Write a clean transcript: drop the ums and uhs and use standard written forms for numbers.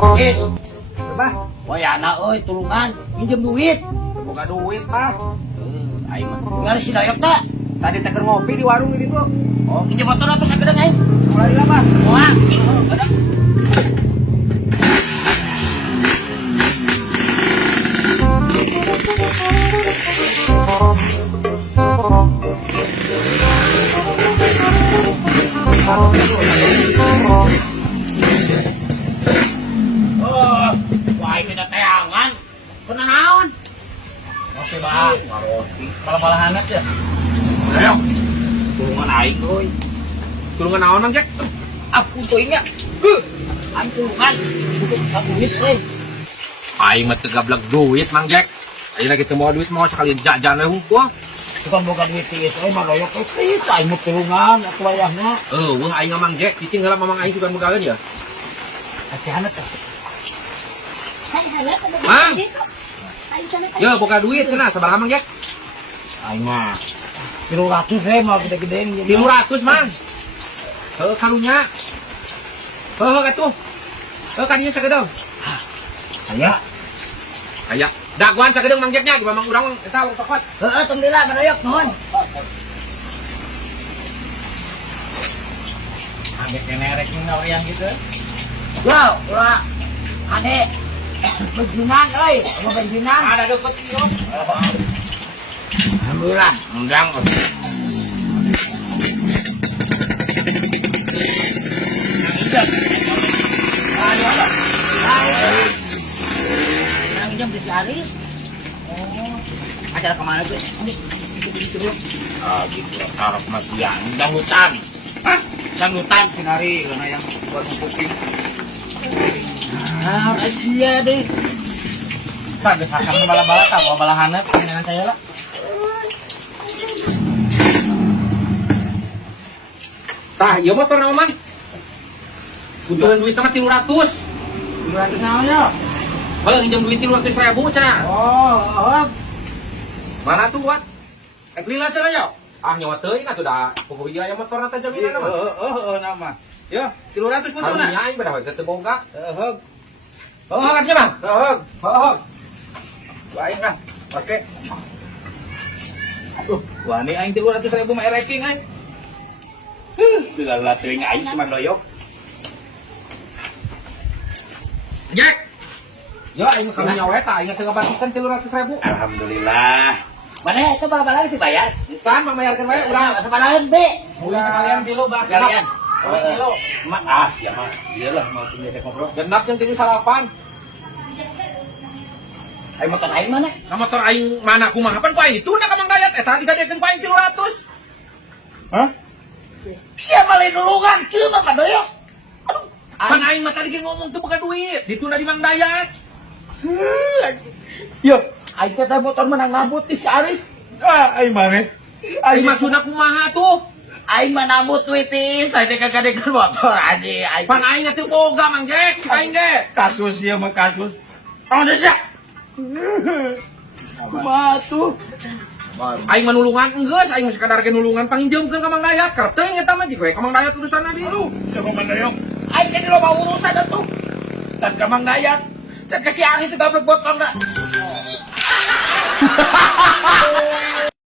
Is, Ba? wah anak euy tulungan, pinjem duit. Buka duit, Pak. Aing mah. Ningali si Dayok tak? Tadi teker ngopi di warung ini tuh. Oh, pinjem motor atuh sakedeung aing. Mulai lah, Pak. Wah, ada. Oh, wah ini ada tayangan. Kena naon? Oke, Bang. Malah-malah anak ya. Ayo. Tulungan aing euy. Tulungan naon, Mang Jack? Aku teuingnya. Aing tulungan. Butuh saduit euy. Aing mah tegablag duit, Mang Jack. Aing lagi teu mau duit mau sekali jajan we hungkul. Tukang boga duit ieu euy mah loyok euy. Aing mah tulungan atuh wayahna. Wah aing Mang Jack, cicing heula mamang aing suka begalan ya. Acan teh. Mang. Ya, buka duit cenah sabaraha Mang Jack? Aing mah 300 we mah gede-gedean. 300, Mang. Heuh karunya. Heuh atuh. Heuh kadinya sakedeung. Aya. Aya. Daguan sakedeung Mang Jacknya, di mamang urang eta urang sokot. Heeh, tong dila manoyok nuhun. Ambek nerek yang gitu. Wow, ulah ade benjinan euy, mau benjinan. Ada deket ieu. Alhamdulillah. Undang. Nang jam di si Aris. Oh, acara kemana tuh? Ini Ah gitu, tarap masian, dangdutan. hah? Dangdutan sinari karena yang buat kuping. Ah, asia deh. Kagak sakam bala-bala tahu balahannya dengan saya lah. Tah, ieu motor naon, Mang? Buntulan duit mah 300. 200 naon ya? Kalau nginjem duit 300.000 cenah. Oh, Mana tuh, Wat? Lila cara ya? Ah, nyawa teuing atuh da kudu ieu motor teh jaminan mah. Nama. Ya, 300 pun Harunya na. aing bada we teu boga. Heg, Oh, kan Bang? heg. Oh, Lain lah. Oke. Wah, ini aing 300.000 mah ranking aing. Lila teuing aing cuma loyok. Jack. Yo, aing karunya we tah aing teu ngabatikeun 300.000. Alhamdulillah. mana itu berapa lagi sih bayar? Can mamayarkeun we urang. Sebalahan B. Ulah sekalian kilo Bang. Sekalian. Kilo. Maaf ya, Mak. Iyalah mau punya teh ngobrol. Genap yang 78. Ayo motor aing mana? Nah, motor aing mana kumaha pan ku aing dituna ka Mang Dayat eta digadekeun ku aing 300. Hah? Siapa lain duluan? Cuma Pak Doyok. Aduh. Pan aing mah tadi ge ngomong teu boga duit, dituna di Mang Dayat. Yo, Aing teh motor menang nabut di si Aris. aing mare. Aing maksudna kumaha tuh? Aing mah nabut witis. Tadi kagadekeun motor aja. Aing Pan aing teh boga Mang Jack, aing ge. Kasus ya mah kasus. ada sih. Kumaha tuh? Aing manulungan geus, aing sekadar ge nulungan panginjemkeun ka Mang Dayat. Karep teuing eta mah jiga we ka Mang Dayat urusanna di. Aduh, siapa mandayok? Aing jadi lo mau urusan itu. Dan ke Mang Dayat. Dan ke si Aris juga berbuat enggak.